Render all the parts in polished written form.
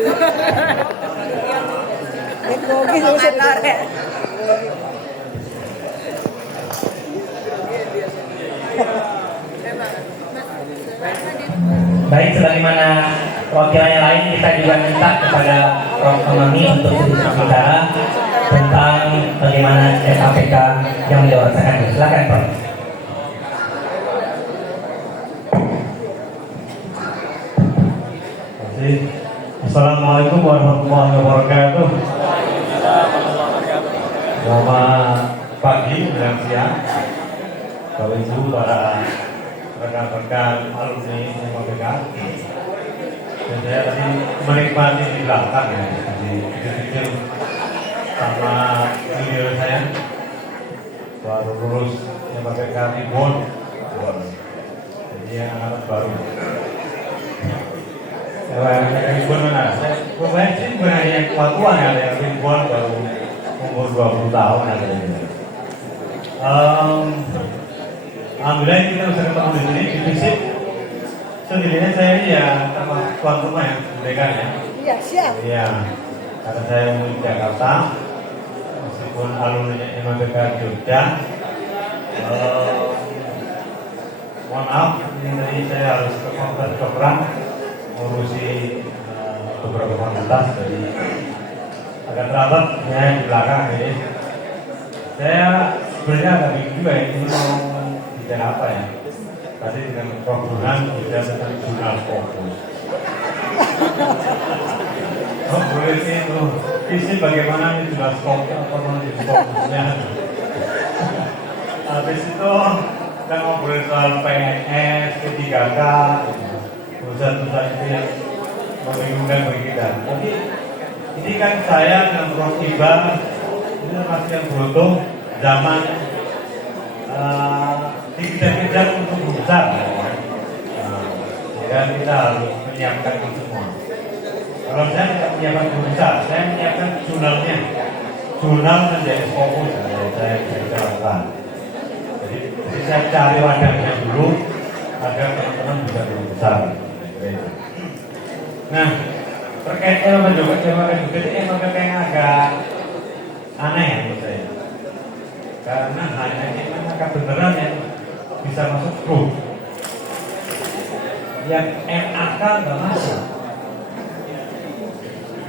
Baik, sebagaimana wakilan yang lain, kita juga minta kepada Prof. Amami untuk sedikit bicara tentang bagaimana KPK yang mendorongkan. Silakan, Prof. Assalamualaikum warahmatullahi wabarakatuh. Selamat pagi, menjelang siang, Bapak Ibu, para rekan-rekan alumni KPK. Dan saya tadi menikmati di belakang ya, di video sama video saya baru lulus KPK Tribun. Jadi yang anak baru. Ribuan mana? Pemain sih bukan yang kepatuan ya, yang ribuan baru umur 20 tahun ada ini. Alhamdulillah kita bisa ketemu di sini di fisik. Sendirinya saya ini ya termasuk tuan rumah yang dekan ya. Iya, siap. Iya, karena saya di Jakarta, meskipun alumni MAPK Jogja. Mohon maaf, ini tadi saya harus ke konter Cokran ngurusi beberapa komunitas, jadi agak terlambat saya di belakang ini. Saya sebenarnya agak bingung juga ini mau bicara apa ya. Tadi dengan Prof. Burhan sudah tentang jurnal fokus. Oh boleh sih itu visi bagaimana ini jurnal fokus apa menjadi fokusnya. Habis itu kita ngobrol soal PNS, P3K, usaha-usaha itu yang membingungkan bagi kita. Tapi ini kan saya dengan Prof. Iba ini masih yang beruntung zaman dikejar-kejar untuk besar. Dan kita harus menyiapkan itu semua. Kalau saya tidak menyiapkan besar, saya menyiapkan jurnalnya. Jurnal menjadi fokus saya bisa lakukan. Jadi saya cari wadahnya dulu agar teman-teman bisa lebih besar. Nah, terkait elemen juga ini yang agak aneh ya menurut saya. Karena hanya MAPK beneran yang bisa masuk grup. Yang MAK nggak masuk.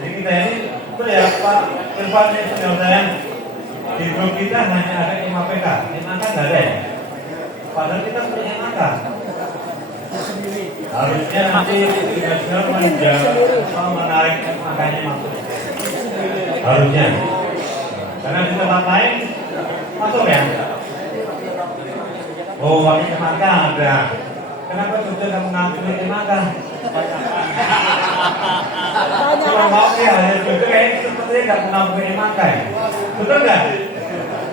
Jadi kita ini betul ya Pak Irfan ini senior saya. Di grup kita hanya ada MAPK, MAK nggak ada ya. Padahal kita punya MAK. Harusnya nanti nasional menarik makanya masuk. Harusnya. Karena di tempat lain masuk ya. Oh, wakil MAK ada. Kenapa sudah kamu ngambil MAK? Kalau mau ya, juga kayak sepertinya nggak mengambil MAK ya. Betul nggak?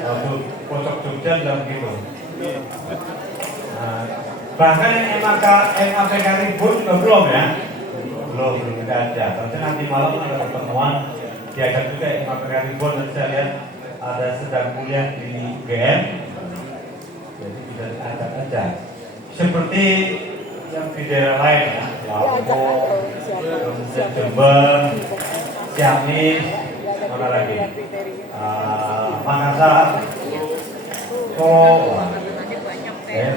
Waktu pojok Jogja bilang gitu. Bahkan yang MAPK Tribun juga belum ya. Belum ada. Tapi nanti malam ada pertemuan diajak juga MAPK Tribun, dan saya lihat ada sedang kuliah di UGM. Jadi bisa diajak aja. Seperti yang di daerah lain ya, Lampung, kemudian Jember, Ciamis, mana lagi? Makassar,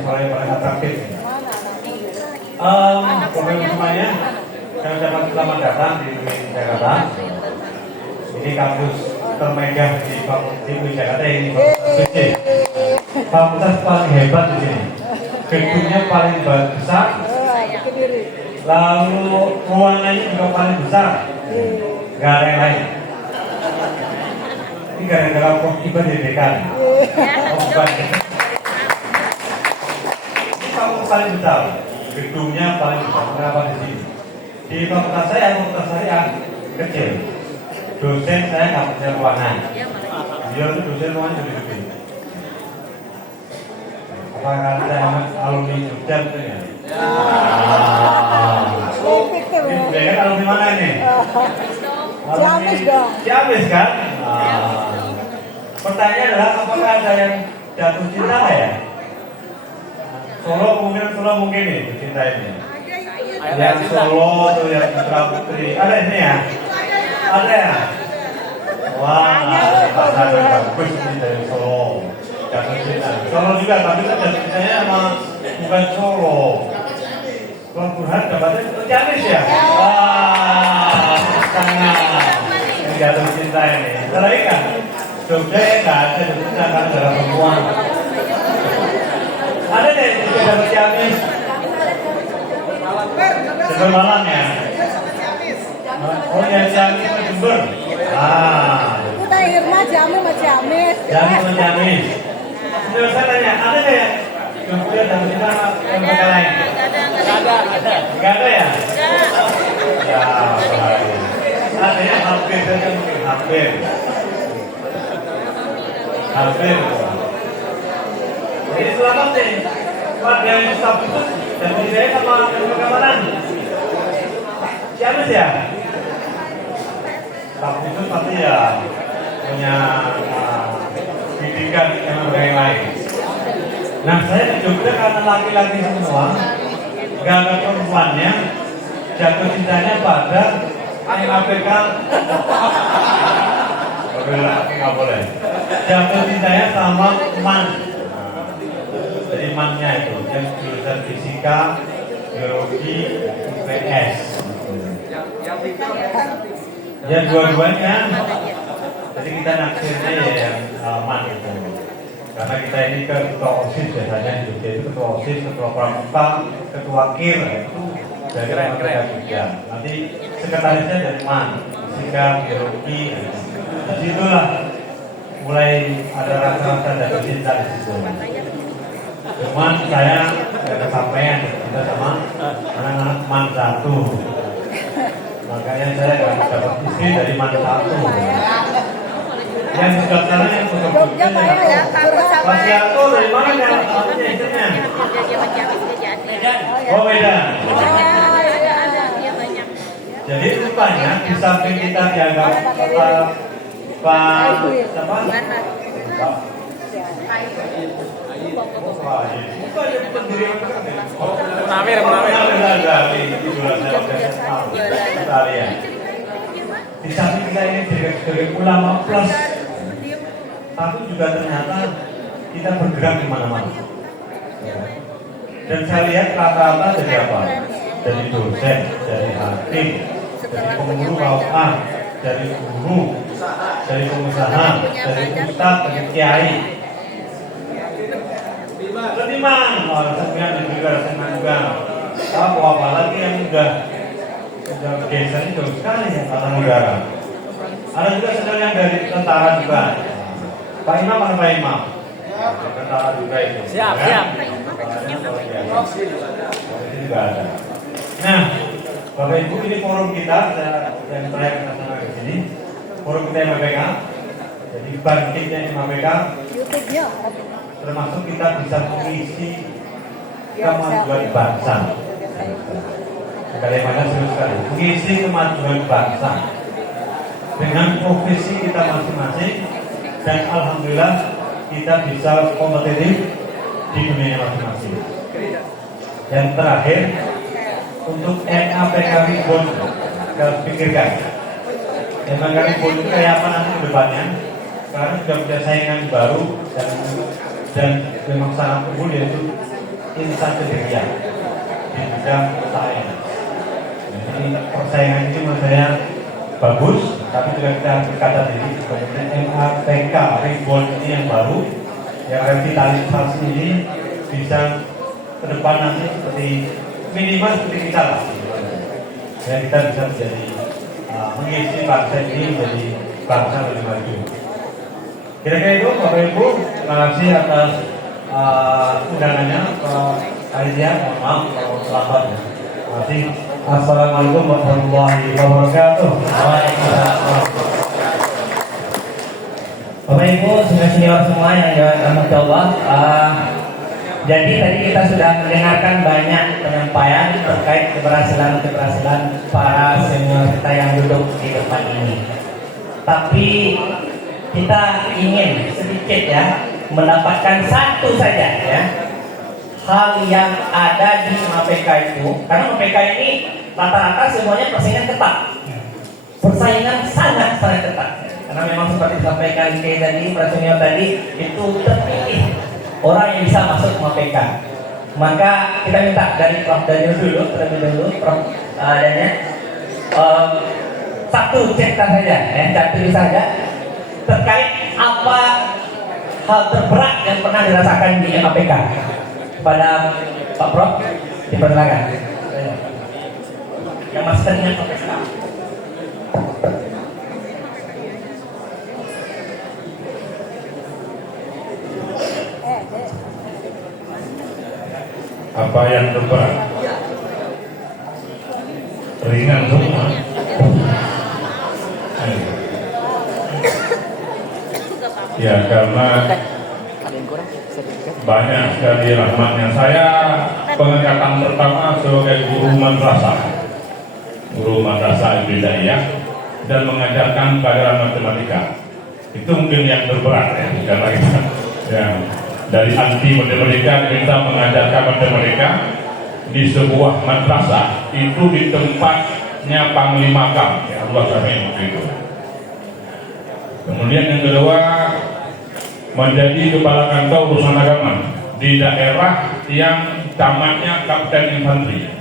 paling atraktif. Teman-teman semuanya, saya ucapkan selamat datang di Jakarta. Ini kampus termegah di Jakarta ini, fakultas paling hebat di sini. Gedungnya paling besar, lalu ruangannya juga paling besar. Gak ada yang lain. Ini gara-gara Prof. Iba di dekan. Paling besar, gedungnya paling besar. Kenapa di sini? Di fakultas saya, fakultas saya kecil. Dosen saya nggak punya ruangan. Dia itu dosen ruangan gede-gede. Apakah saya alumni Jogja itu ya? Ini kan alumni mana ini? Ciamis dong. Ciamis kan? Pertanyaan adalah apakah ada yang jatuh cinta ya? Solo mungkin nih cinta ini. Yang Solo tuh yang Putra Putri. Ada ini ya? Ada ya? Wah, pasangan bagus ini dari Solo. Jatuh cinta. Solo juga, tapi kan jatuh cintanya sama bukan Solo. Tuan Burhan dapatnya Ciamis ya? Wah, sangat yang jatuh cinta ini. Lagi kan? Jogja ya nggak ada jatuh cinta kan gara perempuan. Ada deh juga dapat Ciamis. Jember Malang ya? Oh ya Ciamis ke Jember. Kita Irma Ciamis sama Ciamis. Ciamis sama Ciamis. Sudah saya tanya, ada nggak ya? Jogja dapat cinta sama lembaga lain? Nggak ada ya? Ya, bahaya. Artinya hampir saja mungkin hampir. Jadi selamat nih warga yang staf khusus dan budidaya sama keamanan. Ciamis ya? Staf khusus pasti ya punya pendidikan yang lain. Nah saya di Jogja karena laki-laki semua, gak ada perempuannya, jatuh cintanya pada APK. Laki nggak boleh. Jatuh cintanya sama man. Jadi mannya itu yang jurusan fisika, biologi, IPS. Ya dua-duanya. Jadi kita naksirnya ya yang man itu. Karena kita ini ketua OSIS biasanya di Jogja itu ketua OSIS, ketua pramuka, ketua KIR itu dari mereka juga. Nanti sekretarisnya dari man, fisika, biologi. Disitulah mulai ada rasa-rasa jatuh cinta di situ. Cuman saya nggak kesampaian kita sama anak-anak man satu. Makanya saya nggak dapat istri dari man satu. Yang di sebelah sana yang Jogja banyak ya, Mas Yanto dari mana ya? Namanya istrinya? Oh beda. Jadi rupanya di samping kita dianggap Pak siapa? Di samping kita ini sebagai ulama plus, tapi juga ternyata kita bergerak di mana-mana. Dan saya lihat rata-rata dari apa? Dari dosen, dari hakim, dari pengurus KUA, dari guru, dari pengusaha, dari ustadz, dari kiai. Ketimbang orang semuanya juga juga. Apa lagi yang sudah geser itu sekali ya Angkatan Udara. Ada juga sebenarnya dari tentara juga. Pak Imam mana Pak Imam? Tentara juga itu. Siap. Ini juga ada. Nah, Bapak Ibu ini forum kita yang terakhir kita ke sini. Forum kita MAPK. Jadi bangkitnya MAPK. YouTube-nya. Termasuk kita bisa mengisi kemajuan bangsa. Kalimatnya seru sekali. Mengisi kemajuan bangsa dengan profesi kita masing-masing dan alhamdulillah kita bisa kompetitif di dunia masing-masing. Yang terakhir untuk MAPK Ribon kita pikirkan. MAPK Ribon itu kayak apa nanti ke depannya? Karena sudah punya saingan baru dan memang sangat unggul yaitu insan ceria di bidang sains. Jadi persaingan ini menurut saya bagus, tapi juga kita berkata diri sebenarnya MAPK Ribon ini yang baru, yang revitalisasi ini bisa ke depan nanti seperti minimal seperti kita lah. Dan kita bisa menjadi mengisi bangsa ini menjadi bangsa lebih maju. Kira-kira itu Bapak Ibu, terima kasih atas undangannya Pak Aizia, mohon maaf kalau terlambat ya. Terima kasih. Assalamualaikum warahmatullahi wabarakatuh. Waalaikumsalam. Bapak Ibu, senior semua yang dirahmati Allah. Jadi tadi kita sudah mendengarkan banyak penyampaian terkait keberhasilan para senior kita yang duduk di depan ini. Tapi kita ingin sedikit ya mendapatkan satu saja ya hal yang ada di MAPK itu, karena MAPK ini rata-rata semuanya persaingan ketat, persaingan sangat ketat, karena memang seperti disampaikan tadi, Pak Senior tadi, itu terpilih orang yang bisa masuk MAPK. Maka kita minta dari Prof Daniel dulu, terlebih dulu, Prof Daniel, satu cerita saja, satu saja terkait apa hal terberat yang pernah dirasakan di MAPK. Pada Pak Prof, dipersilakan. Yang masternya profesor. Apa yang terberat? Ringan semua. Ya, karena banyak sekali rahmatnya. Saya pengangkatan pertama sebagai guru madrasah ibtidaiyah dan mengajarkan pelajaran matematika. Itu mungkin yang terberat ya, karena kita ya, dari anti matematika kita mengajarkan matematika di sebuah madrasah itu di tempatnya Panglima Kam, ya Allah sampai itu. Kemudian yang kedua, menjadi kepala kantor urusan agama di daerah yang camatnya kapten infanteri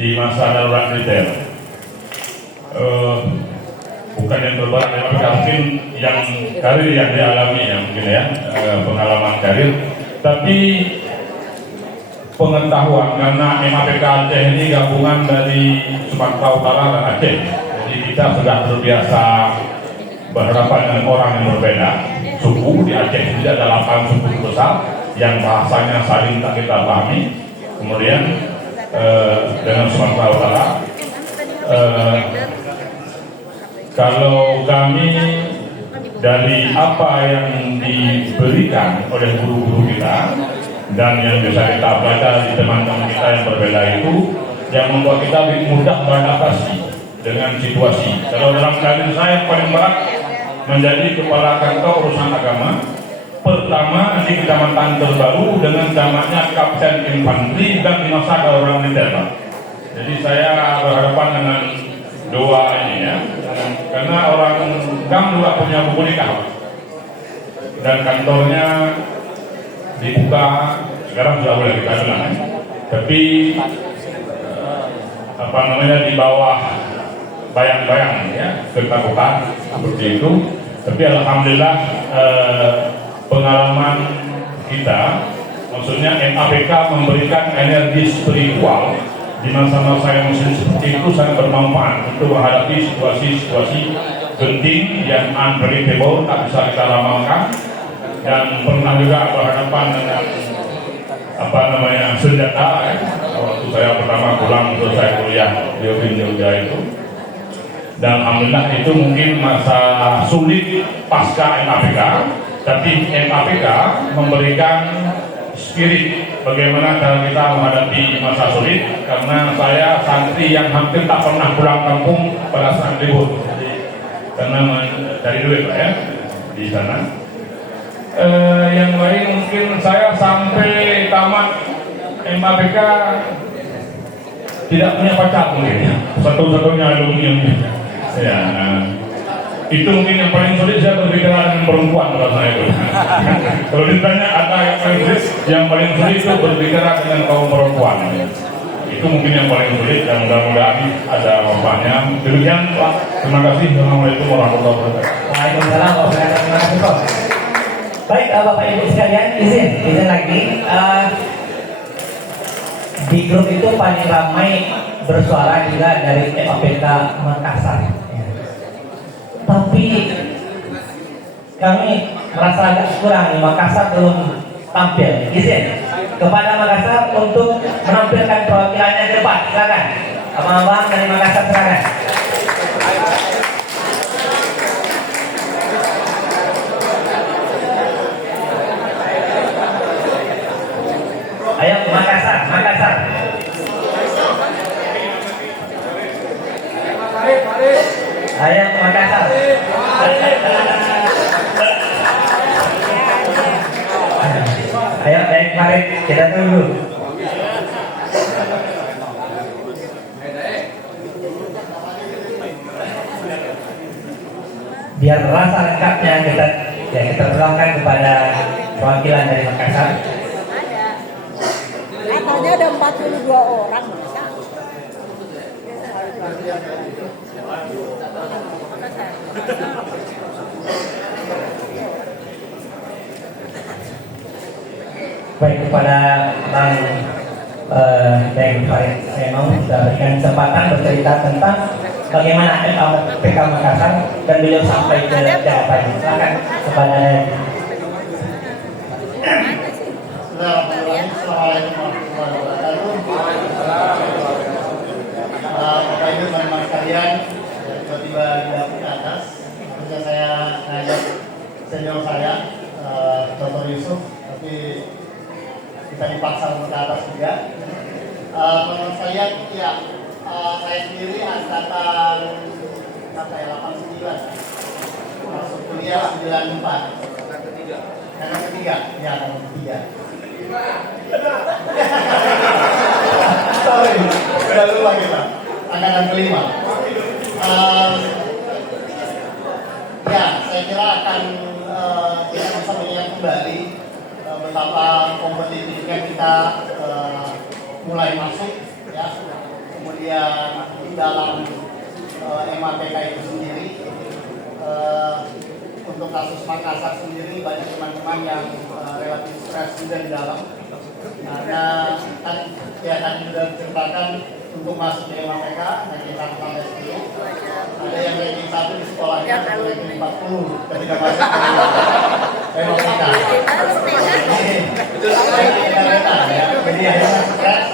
di masa darurat militer. Bukan yang terberat, mungkin yang karir yang dialami ya, mungkin ya, pengalaman karir, tapi pengetahuan, karena MAPK Aceh ini gabungan dari Sumatera Utara dan Aceh, jadi kita sudah terbiasa berhadapan dengan orang yang berbeda suku. Di Aceh tidak ada 8 suku besar yang bahasanya saling tak kita pahami. Kemudian dengan Sumatera Utara, kalau kami dari apa yang diberikan oleh guru-guru kita dan yang bisa kita baca di teman-teman kita yang berbeda itu, yang membuat kita lebih mudah beradaptasi dengan situasi. Kalau dalam karir saya paling berat menjadi kepala kantor urusan agama pertama di kecamatan terbaru dengan camatnya kapten infanteri dan di masa darurat militer. Jadi saya berhadapan dengan dua ini ya, karena orang Gam juga punya buku nikah dan kantornya dibuka, sekarang sudah boleh kita bilang ya. Tapi di bawah bayang-bayang ya, ketakutan seperti itu. Tapi alhamdulillah pengalaman kita, maksudnya MAPK memberikan energi spiritual di masa-masa yang seperti itu sangat bermanfaat untuk menghadapi situasi-situasi genting yang unpredictable, tak bisa kita ramalkan. Dan pernah juga berhadapan dengan senjata ya. Waktu saya pertama pulang selesai kuliah di Jogja itu, dan alhamdulillah itu mungkin masa sulit pasca MAPK, tapi MAPK memberikan spirit bagaimana cara kita menghadapi masa sulit. Karena saya santri yang hampir tak pernah pulang kampung pada saat libur, karena mencari duit ya di sana. Yang lain mungkin saya sampai tamat MAPK tidak punya pacar mungkin ya, satu-satunya alumni ya. Itu mungkin yang paling sulit, saya berbicara dengan perempuan rasanya itu. Kalau ditanya ada yang paling sulit itu berbicara dengan kaum perempuan. Itu mungkin yang paling sulit, dan mudah-mudahan ada manfaatnya. Demikian Pak, terima kasih. Assalamualaikum warahmatullahi wabarakatuh. Waalaikumsalam warahmatullahi wabarakatuh. Baik, Bapak Ibu sekalian, izin lagi. Di grup itu paling ramai bersuara juga dari MAPK Makassar. Tapi kami merasa agak kurang, Makassar belum tampil. Izin kepada Makassar untuk menampilkan perwakilannya di depan. Silakan, abang-abang dari Makassar, silakan. Ayo Makassar. Ayo Makassar. Ayo baik mari kita tunggu. Biar terasa lengkapnya kita persilakan kepada perwakilan dari Makassar. Katanya ada 42 orang. Baik, kepada Bang Daeng Farid, saya mau sudah berikan kesempatan bercerita tentang bagaimana MAPK Makassar dan beliau sampai ke jawabannya. Silakan kepada Assalamualaikum warahmatullahi wabarakatuh. Bapak Ibu teman-teman sekalian, tiba-tiba di atas, harusnya saya ngajak senior saya, Dr. Yusuf, tapi kita dipaksa untuk ke atas juga. Teman-teman sekalian, ya, saya sendiri angkatan 89, masuk kuliah 94. Angkatan ketiga, ya angkatan ketiga. Sorry, udah lupa kita. Angkatan kelima. Ya, saya kira akan kita bisa melihat kembali betapa kompetitifnya kita mulai masuk, ya. Kemudian di dalam MAPK itu sendiri. Untuk kasus Makassar sendiri banyak teman-teman yang relatif stres juga di dalam, karena tadi sudah diceritakan untuk masuk di MAPK ranking 1 sampai 10, ada yang ranking 1 di sekolahnya, ada ranking 40 ketika masuk ke MAPK. Jadi akhirnya stres,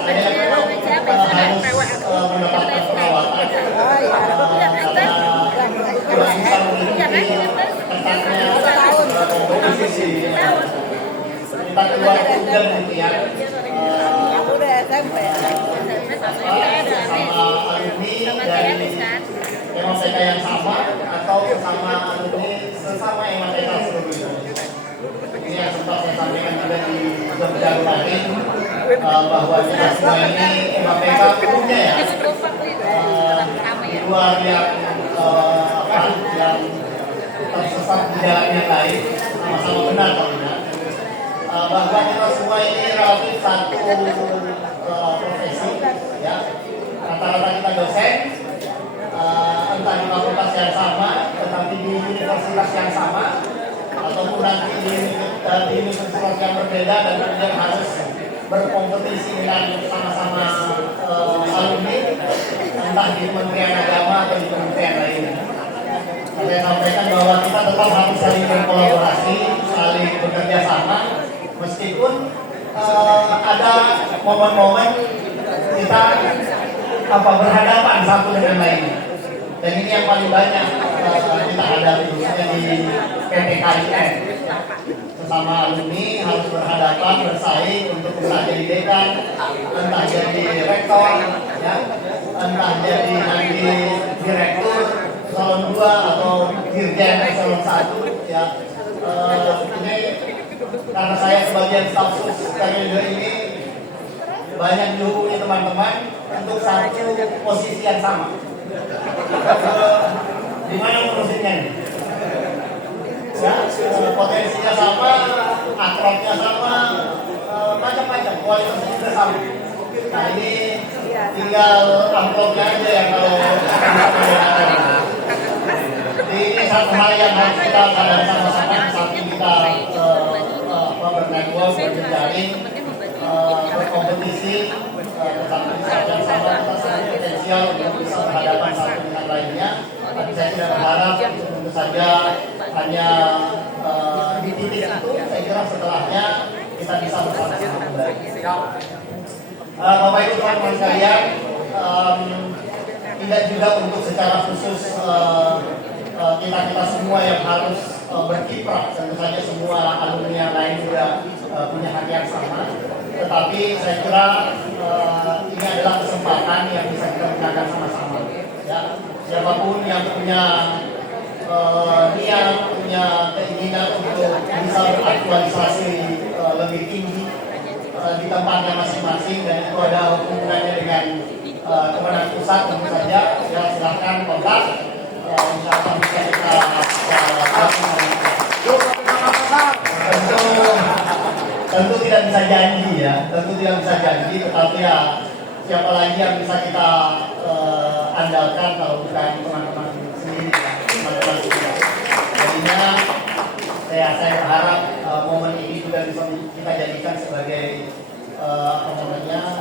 harus mendapatkan perawatan kita keluar juga kemudian Aku udah SMP. sama alumni dari MAPK yang sama atau sama alumni sesama MAPK seluruh Indonesia. Ini yang sempat saya sampaikan juga di beberapa kali, bahwa kita semua ini MAPK punya ya, di luar yang tersesat di jalan yang lain, sama-sama benar kalau benar, bahwa kita semua ini relatif satu profesi, ya. Rata-rata kita dosen, entah di fakultas yang sama, tetapi di universitas yang sama, ataupun nanti di universitas yang berbeda dan kemudian harus berkompetisi dengan sama-sama alumni, entah di Kementerian Agama atau di kementerian lainnya. Saya sampaikan bahwa kita tetap harus saling berkolaborasi, saling bekerja sama, meskipun ada momen-momen kita berhadapan satu dengan lainnya. Dan ini yang paling banyak kita hadapi, khususnya di PT KIN. Sesama alumni harus berhadapan, bersaing untuk entah jadi dekan, entah jadi rektor, ya, entah jadi nanti direktur eselon 2 atau dirjen eselon 1, ya. Ini karena saya sebagian staf sus periode ini banyak dihubungi teman-teman untuk satu posisi yang sama. Di mana posisinya nih? Ya, potensinya sama, akrabnya sama, macam-macam, kualitasnya juga sama. Nah ini tinggal amplopnya aja ya kalau ini satu hal yang harus kita sadari sama-sama saat kita bernetwork, berjejaring, berkompetisi, tetapi saat yang sama kita sangat potensial untuk bisa berhadapan satu dengan lainnya. Tapi saya tidak berharap tentu saja hanya di titik itu, saya kira setelahnya kita bisa bersama-sama kembali. Bapak Ibu teman-teman sekalian, tidak juga untuk secara khusus kita semua yang harus berkiprah, tentu saja semua alumni yang lain juga punya hak yang sama. Tetapi saya kira ini adalah kesempatan yang bisa kita gunakan sama-sama. Ya, siapapun yang punya niat, punya keinginan untuk bisa beraktualisasi lebih tinggi di tempatnya masing-masing dan itu ada hubungannya dengan kemenangan pusat, tentu saja ya silahkan kontak. Insya Allah bisa kita tentu tidak bisa janji ya, tentu tidak bisa janji, tetapi ya siapa lagi yang bisa kita andalkan kalau bukan teman-teman sendiri, teman-teman sendiri. Jadinya saya berharap momen ini juga bisa kita jadikan sebagai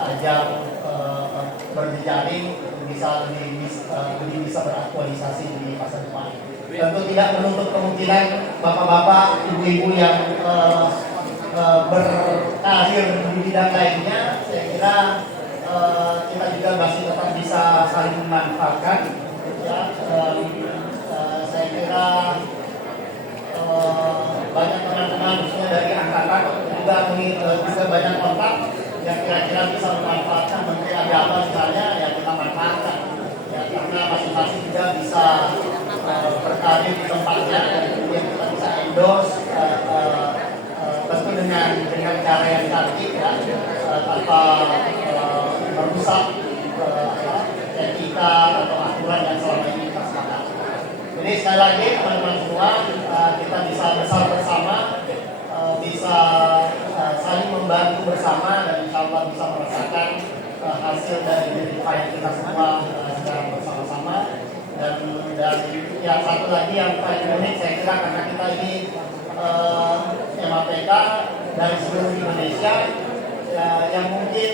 ajang berjejaring bisa lebih bisa beraktualisasi di masa depan. Tentu tidak menutup kemungkinan bapak-bapak, ibu-ibu yang berkarir di bidang lainnya, saya kira kita juga masih tetap bisa saling memanfaatkan. Ya, saya kira banyak teman-teman khususnya dari angkatan juga banyak kontak yang kira-kira bisa memanfaatkan Menteri Agama misalnya, ya kita manfaatkan ya, karena masing-masing juga bisa berkarir di tempatnya dan kemudian kita bisa endorse tentu dengan cara yang cantik ya, tanpa merusak etika atau aturan yang selama ini kita sepakati. Jadi sekali lagi teman-teman semua, kita bisa besar bersama, bisa saling membantu bersama dan insya Allah bisa merasakan hasil dari upaya kita semua secara bersama-sama. Dan yang satu lagi yang paling unik saya kira karena kita ini MAPK dari seluruh Indonesia yang mungkin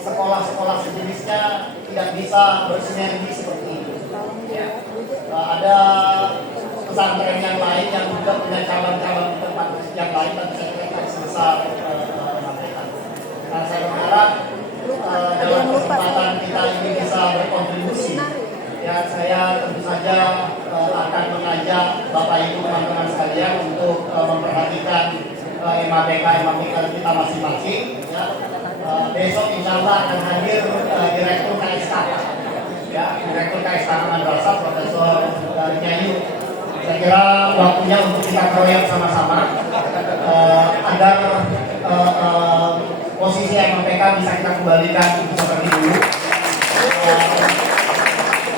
sekolah-sekolah sejenisnya tidak bisa bersinergi seperti ini. Ya. Ada pesantren yang lain yang juga punya cabang-cabang di tempat yang lain, tapi saya kira tidak sebesar MAPK. Nah, saya berharap dalam kesempatan kita ini bisa berkontribusi. Ya, saya tentu saja akan mengajak Bapak Ibu teman-teman sekalian untuk memperhatikan MAPK kita masing-masing. Ya. Besok insya Allah akan hadir Direktur KSK, ya, Direktur KSK Madrasah Profesor Nyayu. Saya kira waktunya untuk kita proyek sama-sama agar posisi MAPK bisa kita kembalikan seperti dulu.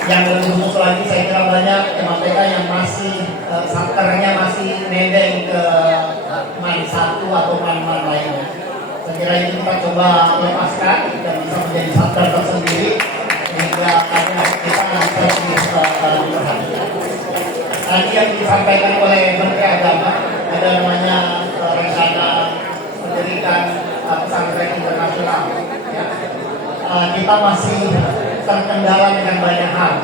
Yang lebih khusus lagi saya kira banyak MAPK yang masih satkernya masih nebeng ke man satu atau man lainnya. Saya kira itu kita coba lepaskan dan bisa menjadi satker tersendiri sehingga kita bisa diperhatikan. Tadi yang disampaikan oleh Menteri Agama ada namanya rencana mendirikan pesantren internasional. Ya. Kita masih terkendala dengan banyak hal,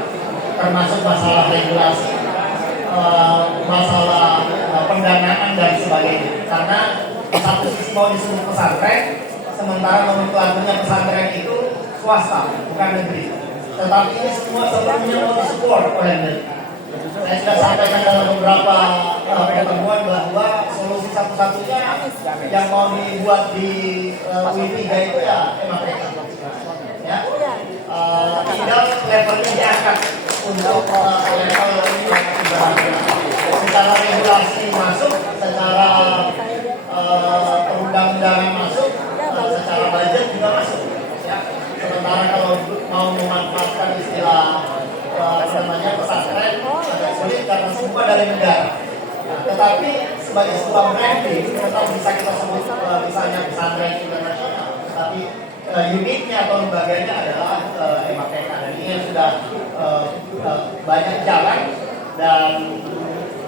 termasuk masalah regulasi, masalah pendanaan dan sebagainya. Karena satu sisi mau disebut pesantren, sementara nomenklaturnya pesantren itu swasta, bukan negeri. Tetapi ini semua seluruhnya mau disupport oleh negeri. Saya sudah sampaikan dalam beberapa pertemuan bahwa solusi satu-satunya yang mau dibuat di W3 itu ya MAPK. Ya, tinggal levelnya diangkat untuk level secara regulasi masuk, secara perundang-undangan masuk, secara budget juga masuk. Ya. Sementara kalau mau memanfaatkan istilah pesantren agak sulit karena semua dari negara. Nah, tetapi sebagai sebuah branding tetap bisa kita sebut misalnya pesantren internasional. Tapi unitnya atau lembaganya adalah MAPK dan ini yang sudah banyak jalan dan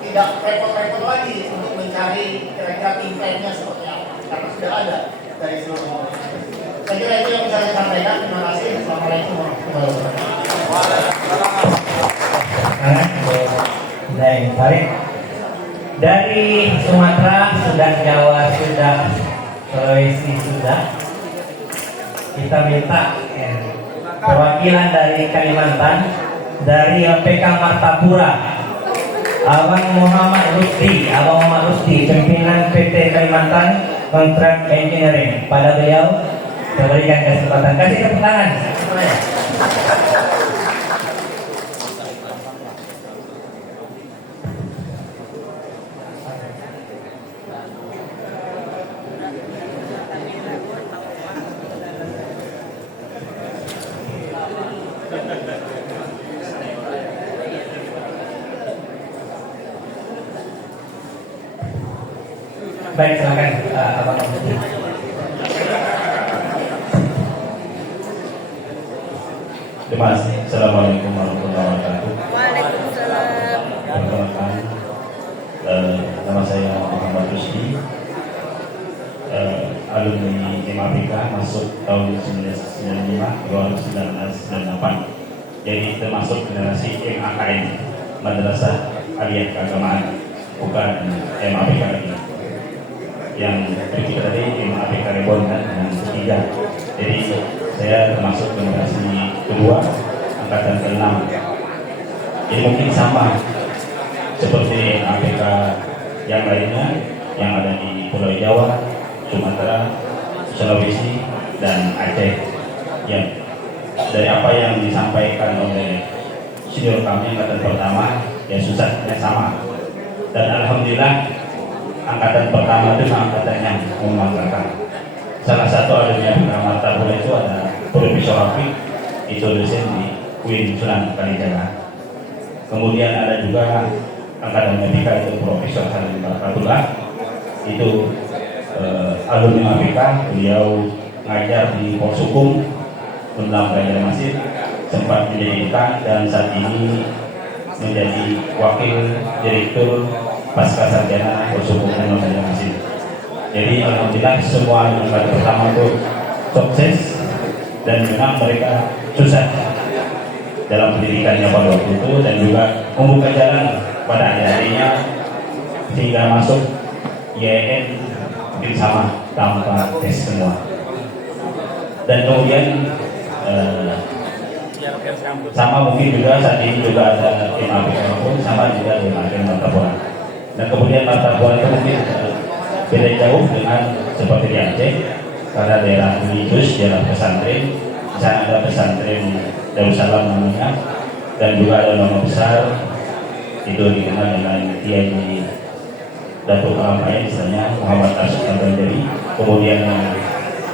tidak repot-repot lagi untuk mencari kira-kira impactnya seperti apa karena sudah ada dari seluruh Indonesia. Saya kira itu yang bisa saya sampaikan. Terima kasih. Assalamualaikum warahmatullahi wabarakatuh. Baik. Dari Sumatera sudah, Jawa sudah, Sulawesi sudah. Kita minta perwakilan dari Kalimantan, dari LPK Martapura, Abang Muhammad Rusdi, pimpinan PT Kalimantan Kontrak Engineering. Pada beliau saya berikan kesempatan, kasih tepuk tangan semuanya. Baik, silakan Abang Maksudi. Terima kasih. Assalamualaikum warahmatullahi wabarakatuh. Waalaikumsalam. Perkenalkan, nama saya Muhammad Rusdi, alumni MAPK masuk tahun 1995, keluar 1998. Jadi termasuk generasi MAKM, Madrasah Aliyah Keagamaan, bukan MAPK lagi. Yang berikut tadi MAPK Rebon dan yang ketiga. Jadi saya termasuk generasi kedua, angkatan ke-6. Jadi mungkin sama seperti APK yang lainnya yang ada di Pulau Jawa, Sumatera, Sulawesi, dan Aceh. Ya, dari apa yang disampaikan oleh senior kami angkatan pertama, ya susahnya sama. Dan alhamdulillah angkatan pertama itu angkatan yang membanggakan. Salah satu adanya bernama Tabula itu ada Profesor Rafiq, itu dosen di UIN Sunan Kalijaga. Kemudian ada juga angkatan medika itu Profesor Salim Baratullah, itu alumni APK, beliau ngajar di Polsukum, Undang Banjarmasin, sempat menjadi dekan dan saat ini menjadi wakil direktur pasca sarjana Polsukum Undang Banjarmasin. Jadi alhamdulillah semua yang pertama itu sukses dan memang mereka susah dalam pendidikannya pada waktu itu dan juga membuka jalan pada adik-adiknya sehingga masuk YN mungkin sama tanpa tes semua. Dan kemudian sama mungkin juga saat ini juga ada MAPK pun sama juga dengan Martapura. Dan kemudian Martapura itu mungkin beda jauh dengan seperti di Aceh, karena daerah Minus, daerah pesantren, di sana ada pesantren Darussalam namanya, dan juga ada nama besar itu dikenal dengan Kiai Datuk Alamaya, misalnya Muhammad Asyik Al-Bandari. Kemudian yang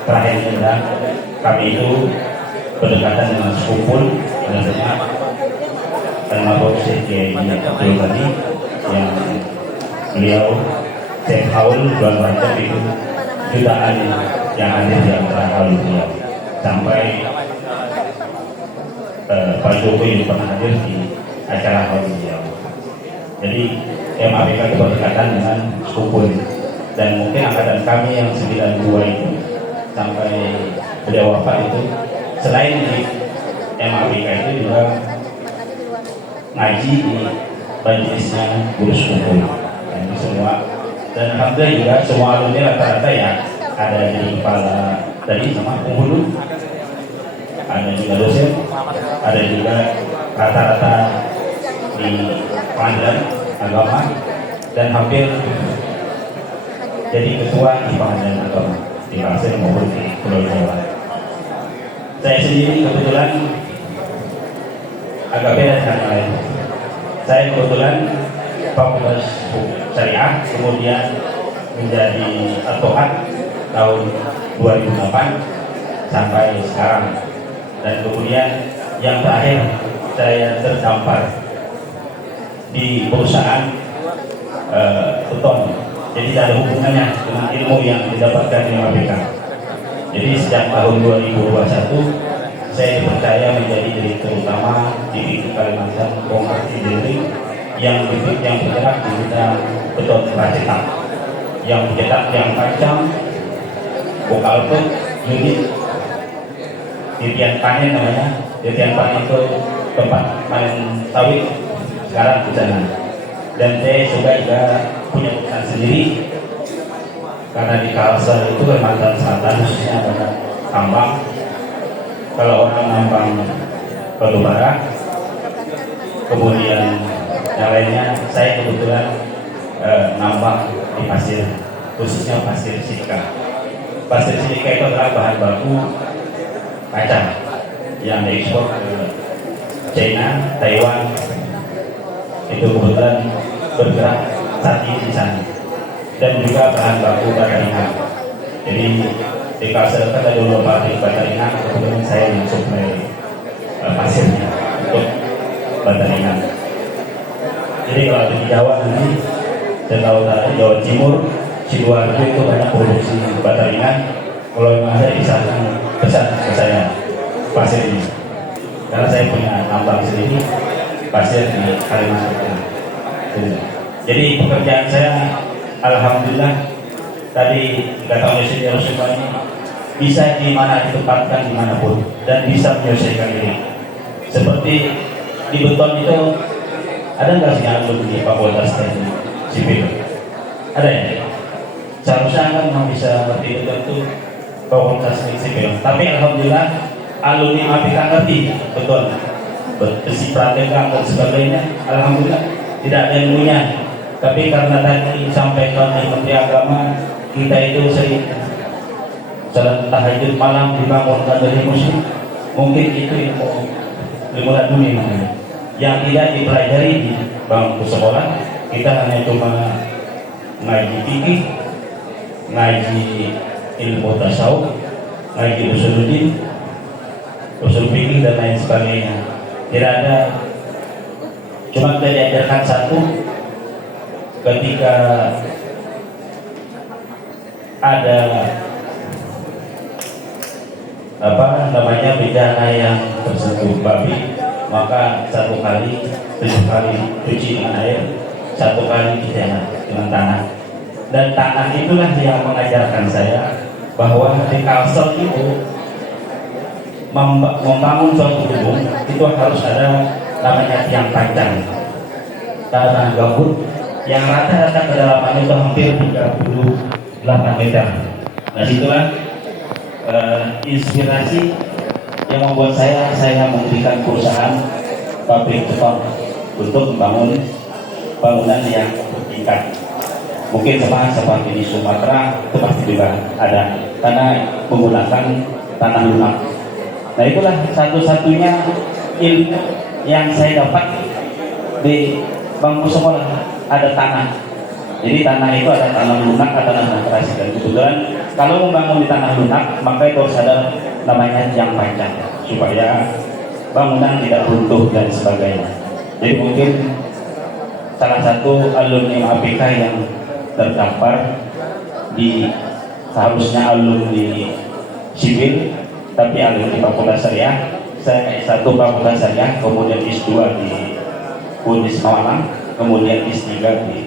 terakhir adalah kami itu berdekatan dengan sekupul, biasanya karena Syekh Kiai Abdul tadi yang beliau Syekh Haul bulan Rajab itu jutaan yang ada di antara haul beliau sampai Pak Jokowi pernah hadir di acara haul beliau. Jadi MAPK itu berdekatan dengan sekupul dan mungkin angkatan kami yang 92 itu sampai beliau wafat itu selain di MAPK itu juga ngaji di majelisnya guru sekupul dan itu semua. Dan alhamdulillah juga semua alumni rata-rata ya ada di kepala tadi sama penghulu, ada juga dosen, ada juga rata-rata di pengadilan agama dan hampir jadi ketua di pengadilan agama di Aceh maupun di Pulau Jawa. Saya sendiri kebetulan agak beda dengan yang lain. Saya kebetulan Fakultas Syariah, kemudian menjadi advokat tahun 2008 sampai sekarang, dan kemudian yang terakhir saya terdampar di perusahaan beton. Jadi tidak ada hubungannya dengan ilmu yang didapatkan di MAPK. Jadi sejak tahun 2021 saya dipercaya menjadi direktur utama di Kalimantan Bongkar Engineering yang bergerak di bidang beton racetak, yang mencetak yang kancam, bokal pun, unit, titian panen namanya. Titian panen itu tempat panen sawit sekarang di sana. Dan saya juga punya perusahaan sendiri karena di Kalsel itu Kalimantan Selatan khususnya ada tambang. Kalau orang nambang batu bara, kemudian yang lainnya saya kebetulan nambang di pasir, khususnya pasir silika. Pasir silika itu adalah bahan baku kaca yang diekspor ke China, Taiwan. Itu kebetulan bergerak saat ini di sana. Dan juga bahan baku bata ringan. Jadi di Kalsel kan ada 2 pabrik bata ringan, kebetulan saya yang suplai pasirnya untuk bata ringan. Jadi kalau di Jawa nanti, Jawa Timur, Sidoarjo itu banyak produksi bata ringan. Kalau memang ada misalkan pesan ke saya pasir ini, karena saya punya tambang sendiri pasir di Kalimantan Selatan. Jadi pekerjaan saya alhamdulillah tadi nggak tahu mesinnya ini bisa di mana ditempatkan dimanapun dan bisa menyelesaikan ini. Seperti di beton itu ada nggak sih alumni fakultas teknik sipil? Ada ya? Seharusnya kan memang bisa ngerti beton itu fakultas teknik sipil. Tapi alhamdulillah alumni APK ngerti beton, besi prateka dan sebagainya. Alhamdulillah tidak ada ilmunya. Tapi karena tadi disampaikan oleh Menteri Agama, kita itu sering salat tahajud malam dibangunkan dari muslim, mungkin itu ilmu laduni namanya, yang tidak dipelajari di bangku sekolah. Kita hanya cuma ngaji fikih, ngaji ilmu tasawuf, ngaji usuluddin, usul fikih dan lain sebagainya. Tidak ada, cuma kita diajarkan satu, ketika ada bencana yang tersentuh babi, maka 1 kali 7 kali cuci dengan air, 1 kali dijana dengan tanah. Dan tanah itulah yang mengajarkan saya bahwa di Kalsel itu membangun suatu gedung itu harus ada namanya tiang panjang, tanah gambut yang rata-rata kedalaman itu hampir 38 meter. Nah, situlah inspirasi yang membuat saya mendirikan perusahaan pabrik beton untuk membangun bangunan yang bertingkat. Mungkin seperti di Sumatera itu pasti juga ada, karena menggunakan tanah lunak. Nah, itulah satu-satunya ilmu yang saya dapat di bangku sekolah, ada tanah. Jadi tanah itu ada tanah lunak, ada tanah terasi. Dan kebetulan kalau membangun di tanah lunak, maka itu harus ada namanya tiang panjang supaya bangunan tidak runtuh dan sebagainya. Jadi mungkin salah satu alumni APK yang terdampar di seharusnya alumni sipil, tapi alumni Fakultas Syariah. Saya S1 Fakultas Syariah, kemudian S2 di Unis Malang, kemudian S3 di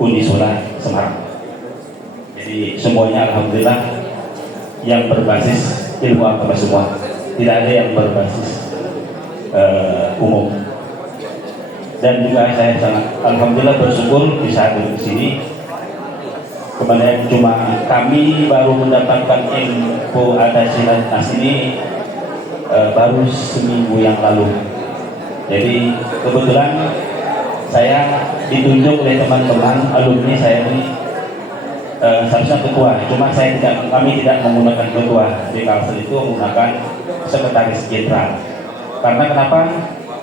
Unisula Semarang. Jadi semuanya alhamdulillah yang berbasis ilmu agama semua, tidak ada yang berbasis umum. Dan juga saya sangat alhamdulillah bersyukur bisa hadir di sini. Kemudian cuma kami baru mendapatkan info atas Silatnas ini baru seminggu yang lalu. Jadi kebetulan saya ditunjuk oleh teman-teman alumni saya ini seharusnya ketua, cuma kami tidak menggunakan ketua di Kalsel, itu menggunakan sekretaris jenderal. Karena kenapa?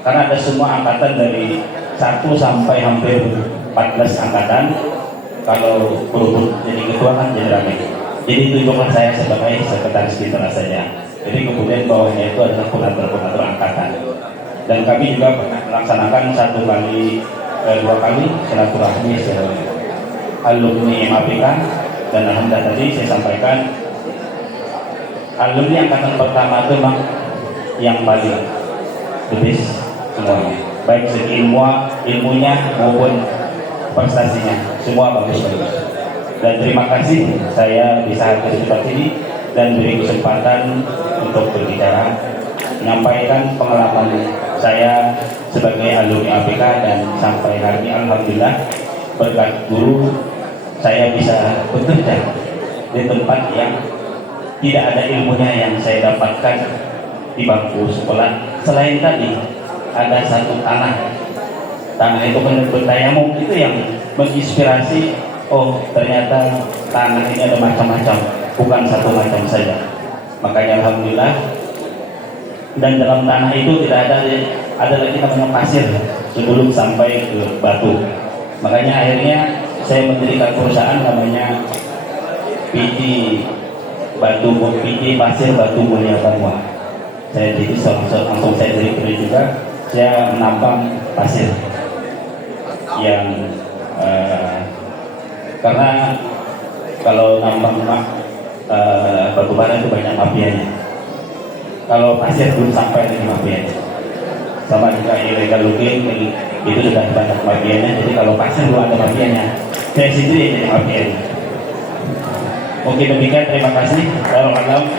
Karena ada semua angkatan dari 1 sampai hampir 14 angkatan. Kalau berebut jadi ketua kan jadi rame. Jadi tunjuklah saya sebagai sekretaris jenderal saja. Jadi kemudian bawahnya itu adalah koordinator angkatan. Dan kami juga pernah melaksanakan 2 kali silaturahmi alumni MAPK. Dan alhamdulillah tadi saya sampaikan alumni angkatan pertama itu memang yang paling the best semuanya, baik segi ilmunya maupun prestasinya, semua bagus-bagus. Dan terima kasih saya bisa hadir di tempat ini dan beri kesempatan untuk berbicara, menyampaikan pengalaman saya sebagai alumni APK. Dan sampai hari ini alhamdulillah berkat guru saya bisa bekerja di tempat yang tidak ada ilmunya yang saya dapatkan di bangku sekolah. Selain tadi ada satu tanah itu bertayamum, itu yang menginspirasi. Oh, ternyata tanah ini ada macam-macam, bukan satu macam saja. Makanya alhamdulillah. Dan dalam tanah itu tidak ada lagi namanya pasir sebelum sampai ke batu. Makanya akhirnya saya mendirikan perusahaan namanya PT Pasir Batu Mulia Banua. Saya jadi langsung saya direktur juga. Saya menambang pasir yang karena kalau nambang batu bara itu banyak mafianya. Kalau pasir belum sampai di mafianya. Sama juga illegal logging itu sudah banyak mafianya. Jadi kalau pasir belum ada mafianya, saya sendiri yang jadi mafianya. Mungkin demikian, terima kasih. Assalamualaikum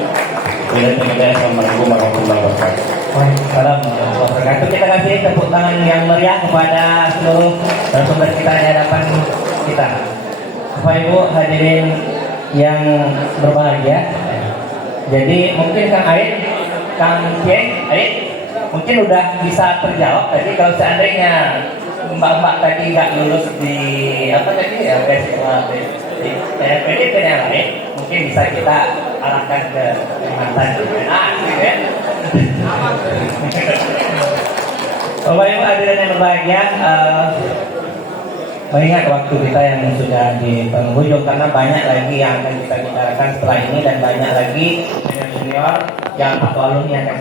warahmatullahi wabarakatuh. Waalaikumsalam warahmatullahi wabarakatuh. Kita kasih tepuk tangan yang meriah kepada seluruh narasumber kita di hadapan kita. Bapak Ibu hadirin yang berbahagia. Jadi mungkin Kang Aid, Kang Aid mungkin udah bisa terjawab tadi kalau seandainya mbak-mbak tadi nggak lulus di apa tadi ya di PDP yang lain, mungkin bisa kita arahkan ke mantan gitu ya. Bapak Ibu hadirin yang berbahagia, mengingat waktu kita yang sudah di penghujung karena banyak lagi yang akan kita bicarakan setelah ini dan banyak lagi senior yang atau alumni yang akan